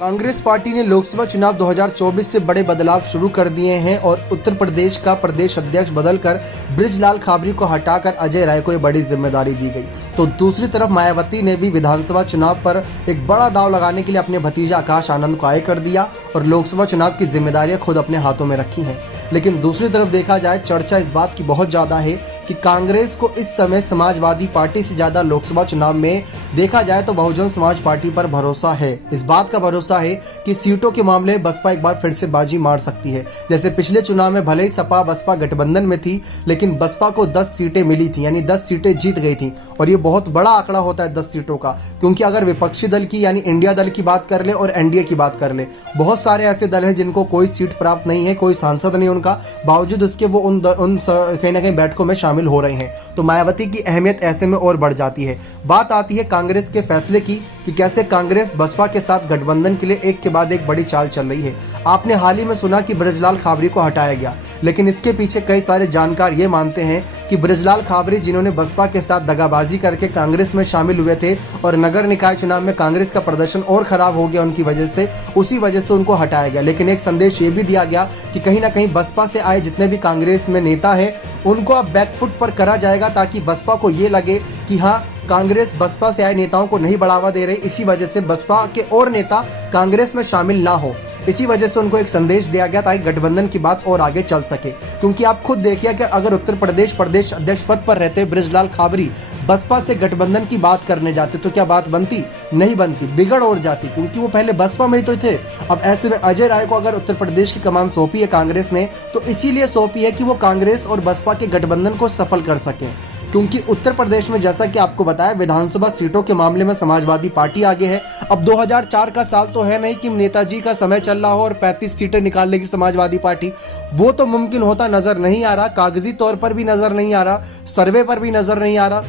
Congress party ने लोकसभा चुनाव 2024 से बड़े बदलाव शुरू कर दिए हैं और उत्तर प्रदेश का प्रदेश अध्यक्ष बदलकर बृजलाल खाबरी को हटाकर अजय राय को ये बड़ी जिम्मेदारी दी गई। तो दूसरी तरफ मायावती ने भी विधानसभा चुनाव पर एक बड़ा दांव लगाने के लिए अपने भतीजा आकाश आनंद को आए कर दिया और लोकसभा चुनाव की जिम्मेदारियां खुद अपने हाथों में रखी हैं। लेकिन दूसरी तरफ देखा जाए, चर्चा इस बात की बहुत ज़्यादा है कि कांग्रेस को इस समय समाजवादी पार्टी से ज़्यादा लोकसभा चुनाव में देखा जाए तो बहुजन समाज पार्टी पर भरोसा है। इस बात का भरोसा है कि सीटों के मामले बसपा एक बार फिर से बाजी मार सकती है। जैसे पिछले चुनाव में भले ही सपा बसपा गठबंधन में थी, लेकिन बसपा को 10 सीटें मिली थी, यानी 10 सीटें जीत गई थी। और ये बहुत बड़ा आंकड़ा होता है 10 सीटों का, क्योंकि अगर विपक्षी दल की यानी इंडिया दल की बात कर ले और एनडीए की बात कर ले, बहुत सारे ऐसे दल हैं जिनको कोई सीट प्राप्त नहीं है, कोई सांसद नहीं उनका, बावजूद उसके वो उन कहीं ना कहीं बैठकों में शामिल हो रहे हैं। तो मायावती की अहमियत ऐसे में और बढ़ जाती है। बात आती है कांग्रेस के फैसले की कि कैसे कांग्रेस बसपा के साथ गठबंधन के लिए एक के बाद एक बड़ी चाल चल रही है। आपने हाल ही में सुना कि बृजलाल खाबरी को हटाया गया, लेकिन इसके पीछे कई सारे जानकार ये मानते हैं कि बृजलाल खाबरी, जिन्होंने बसपा के साथ दगाबाजी करके कांग्रेस में शामिल हुए थे और नगर निकाय चुनाव में कांग्रेस का प्रदर्शन और खराब हो गया उनकी वजह से, उसी वजह से उनको हटाया गया। लेकिन एक संदेश ये भी दिया गया कि कहीं ना कहीं बसपा से आए जितने भी कांग्रेस में नेता हैं उनको अब बैकफुट पर करा जाएगा, ताकि बसपा को ये लगे कि हाँ, कांग्रेस बसपा से आए नेताओं को नहीं बढ़ावा दे रही, इसी वजह से बसपा के और नेता कांग्रेस में शामिल ना हो। इसी वजह से उनको एक संदेश दिया गया ताकि गठबंधन की बात और आगे चल सके। क्योंकि आप खुद देखिए कि अगर उत्तर प्रदेश प्रदेश अध्यक्ष पद पर रहते बृजलाल खाबरी बसपा से गठबंधन की बात करने जाते तो क्या बात बनती? नहीं बनती, बिगड़ और जाती, क्योंकि वो पहले बसपा में ही तो थे। अब ऐसे में अजय राय को अगर उत्तर प्रदेश की कमान सौंपी है कांग्रेस ने, तो इसीलिए सौंपी है कि वो कांग्रेस और बसपा के गठबंधन को सफल कर सकें। क्योंकि उत्तर प्रदेश में जैसा कि आपको बताया, विधानसभा सीटों के मामले में समाजवादी पार्टी आगे है। अब 2004 का साल तो है नहीं कि नेताजी का समय चल रहा हो और 35 सीटें निकाल लेगी समाजवादी पार्टी। वो तो मुमकिन होता नजर नहीं आ रहा, कागजी तौर पर भी नजर नहीं आ रहा, सर्वे पर भी नजर नहीं आ रहा।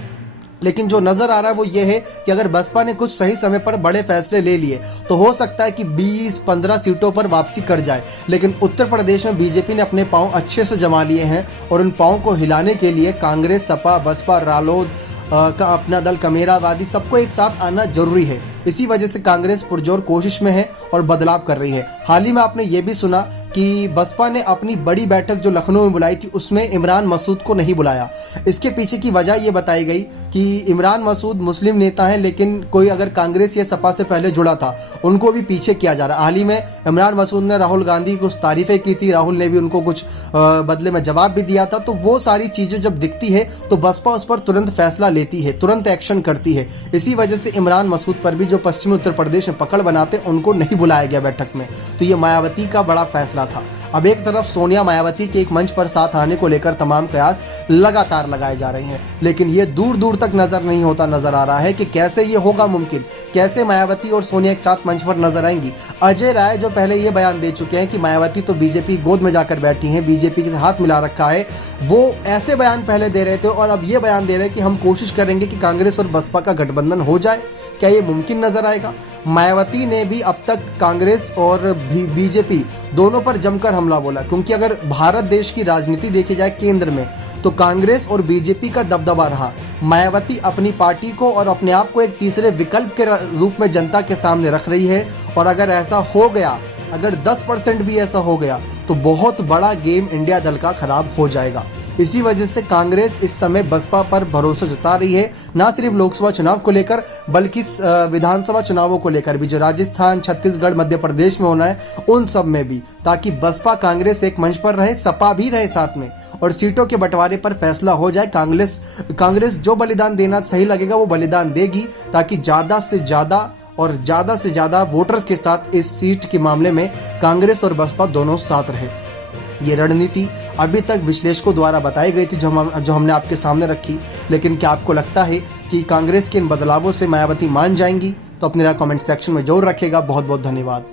लेकिन जो नज़र आ रहा है वो ये है कि अगर बसपा ने कुछ सही समय पर बड़े फैसले ले लिए तो हो सकता है कि 20-15 सीटों पर वापसी कर जाए। लेकिन उत्तर प्रदेश में बीजेपी ने अपने पांव अच्छे से जमा लिए हैं और उन पांव को हिलाने के लिए कांग्रेस, सपा, बसपा, रालोद का अपना दल, कमेरावादी, सबको एक साथ आना जरूरी है। इसी वजह से कांग्रेस पुरजोर कोशिश में है और बदलाव कर रही है। हाल ही में आपने ये भी सुना कि बसपा ने अपनी बड़ी बैठक जो लखनऊ में बुलाई थी उसमें इमरान मसूद को नहीं बुलाया। इसके पीछे की वजह ये बताई गई कि इमरान मसूद मुस्लिम नेता हैं, लेकिन कोई अगर कांग्रेस या सपा से पहले जुड़ा था उनको भी पीछे किया जा रहा है। हाल ही में इमरान मसूद ने राहुल गांधी को कुछ तारीफें की थी, राहुल ने भी उनको कुछ बदले में जवाब भी दिया था। तो वो सारी चीज़ें जब दिखती है तो बसपा उस पर तुरंत फैसला लेती है, तुरंत एक्शन करती है। इसी वजह से इमरान मसूद पर भी, जो पश्चिमी उत्तर प्रदेश में पकड़ बनाते, उनको नहीं बुलाया गया बैठक में। तो ये मायावती का बड़ा फैसला था। अब एक तरफ सोनिया मायावती के एक मंच पर साथ आने को लेकर तमाम कयास लगातार लगाए जा रहे हैं, लेकिन ये दूर दूर तक नजर नहीं होता नजर आ रहा है कि कैसे ये होगा मुमकिन, कैसे मायावती और सोनिया एक साथ मंच पर नजर आएंगी। अजय राय जो पहले ये बयान दे चुके हैं कि मायावती तो बीजेपी गोद में जाकर बैठी हैं, बीजेपी के हाथ मिला रखा है, वो ऐसे बयान पहले दे रहे थे और अब ये बयान दे रहे हैं कि हम कोशिश करेंगे कि कांग्रेस और बसपा का गठबंधन हो जाए। क्या ये मुमकिन नजर आएगा? मायावती ने भी अब तक कांग्रेस और बीजेपी दोनों पर जमकर हमला बोला, क्योंकि अगर भारत देश की राजनीति देखी जाए केंद्र में तो कांग्रेस और बीजेपी का दबदबा रहा। मायावती अपनी पार्टी को और अपने आप को एक तीसरे विकल्प के रूप में जनता के सामने रख रही है, और अगर ऐसा हो गया, अगर 10% भी ऐसा हो गया तो बहुत बड़ा गेम इंडिया दल का खराब हो जाएगा। इसी वजह से कांग्रेस इस समय बसपा पर भरोसा जता रही है, ना सिर्फ लोकसभा चुनाव को लेकर बल्कि विधानसभा चुनावों को लेकर भी, जो राजस्थान, छत्तीसगढ़, मध्य प्रदेश में होना है उन सब में भी, ताकि बसपा कांग्रेस एक मंच पर रहे, सपा भी रहे साथ में, और सीटों के बंटवारे पर फैसला हो जाए। कांग्रेस जो बलिदान देना सही लगेगा वो बलिदान देगी, ताकि ज़्यादा से ज़्यादा वोटर्स के साथ इस सीट के मामले में कांग्रेस और बसपा दोनों साथ रहे। ये रणनीति अभी तक विश्लेषकों द्वारा बताई गई थी, जो हमने आपके सामने रखी। लेकिन क्या आपको लगता है कि कांग्रेस के इन बदलावों से मायावती मान जाएंगी? तो अपने कमेंट सेक्शन में जरूर रखेगा। बहुत बहुत धन्यवाद।